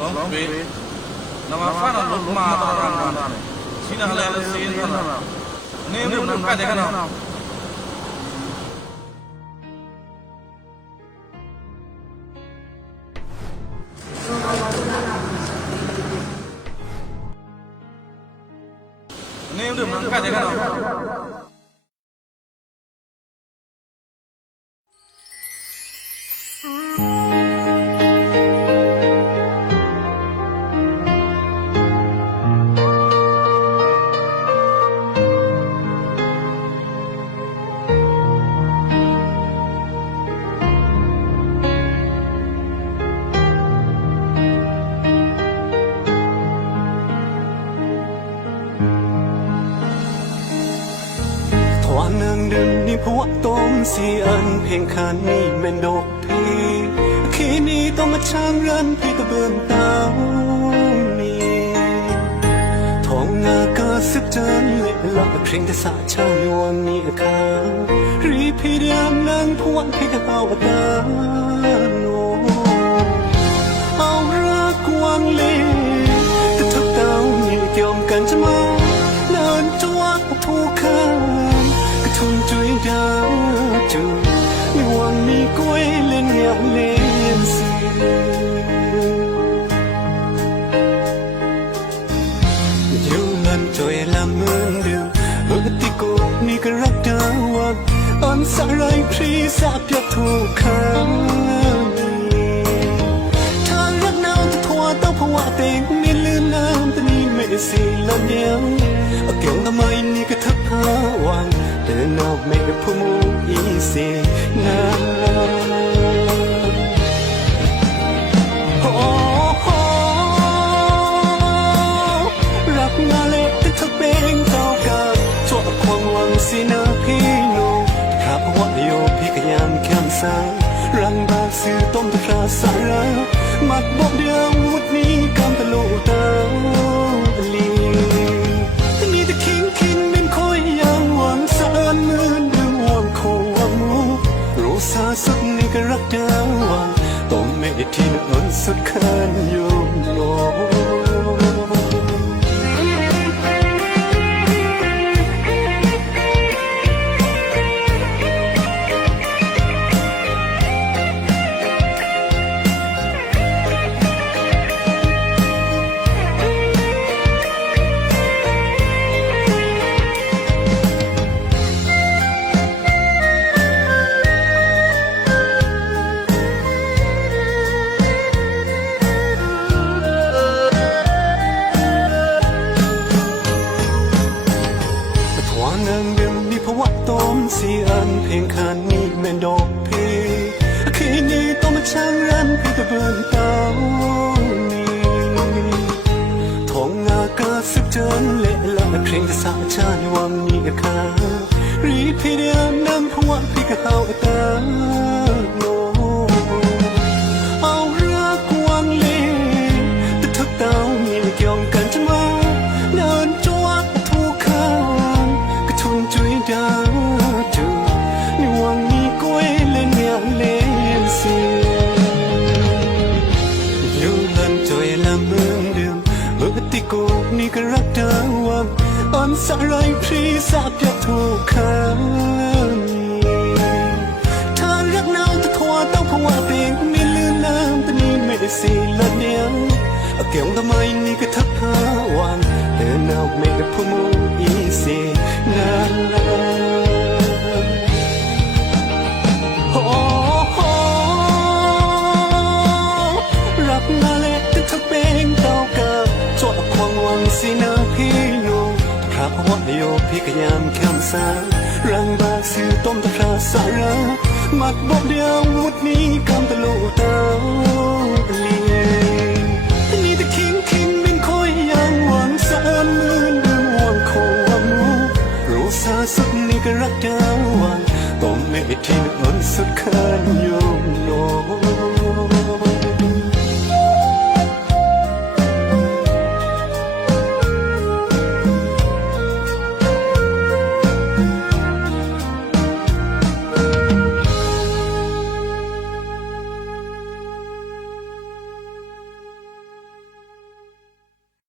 long way. Now I found a little mother. Seen a little scene. Name him the Cadena. Name him the Cadena.พวกต้มสีอันเพียงคันนี้แม่นดอกพีคืนนี้ต้องมาช่างรันพี่ตะเบินเต้านี้ท้องงากาสึกเจนเล็กหลับเพลงแต่สะช่างวันนี้ค่ะรีพี่เดียมนั่งพวกพี่ก็เอาตาโนเอารักวางเล่แต่ทุกเต้านี่เกี่ยวกันจะมาเดินจวกผู้ข้าทุนจุยดาวจูมีวันมีกล้วยเล่นอยากเล่นสิอยู่ลันจอยละเหมือนเดิมติโกนี่ก็รักดาวักอันสลายพรีสาบยับทุกครั้งถ้ารักนาวจะทว่าต้องภาวะเต็งไม่ลืมน้ำแต่นี่ไม่สิละเดียวเกี่ยวทำไมนี่ก็ทักหาวังเดินออกไม่กับผู้มูอีเสนาโอ้โหรักงาเล็กแต่เธอเป็นเท่ากับชั่วความหวังสินะพี่น้องพระพวะโยพี่ก็ยังแค่สายรังบาซื้อต้มตะพราสาระมัดบอกเดียววุดนี้กำตะลุตาลีสาสุดนี่ก็รักดาววังต้องไม่ที่นอนสุดขันโยมโลสีอันเพียงคันนี้แม่นดอกพีคืนนี้ต้องมาช่างรันพี่ตะเบินเต้านี้ท้องงากาสึกเจนเละละเพลงจะสะชาในวันนี้ค่ะรีพี่เดียนั่งพวกพี่ก็เอาตาโนเอารักวางเล่แต่ทุกเต้ามีเกี่ยวกันจะมาเดินจวกทุกข้างก็ทุนจุยดาวติโกนี่ก็รักดาวักอันสลายพรีสาบยับทุกครั้งถ้ารักนาวจะทว่าต้องภาวะเต็งไม่ลืมน้ำแต่นี่ไม่ได้สิละเนียงเกี่ยวทำไมนี่ก็ทักหาวังเดินเอาไม่ได้พูมูอีเสนารักนาเล็กแต่เธอเป็นเท่ากับความหวังสินะพี่น้องพระพวะโยพี่ก็ยามแคมสารังบาซื้อต้มตะพราสาระมัดบอกเดียววุดนี้กำตะลุตาลีนี่ตะคิงเป็นคอยยังหวังสานมือดึงหวังโควังรู้สาสุดนี่ก็รักดาววังต้องไม่ที่นอนสุดขัน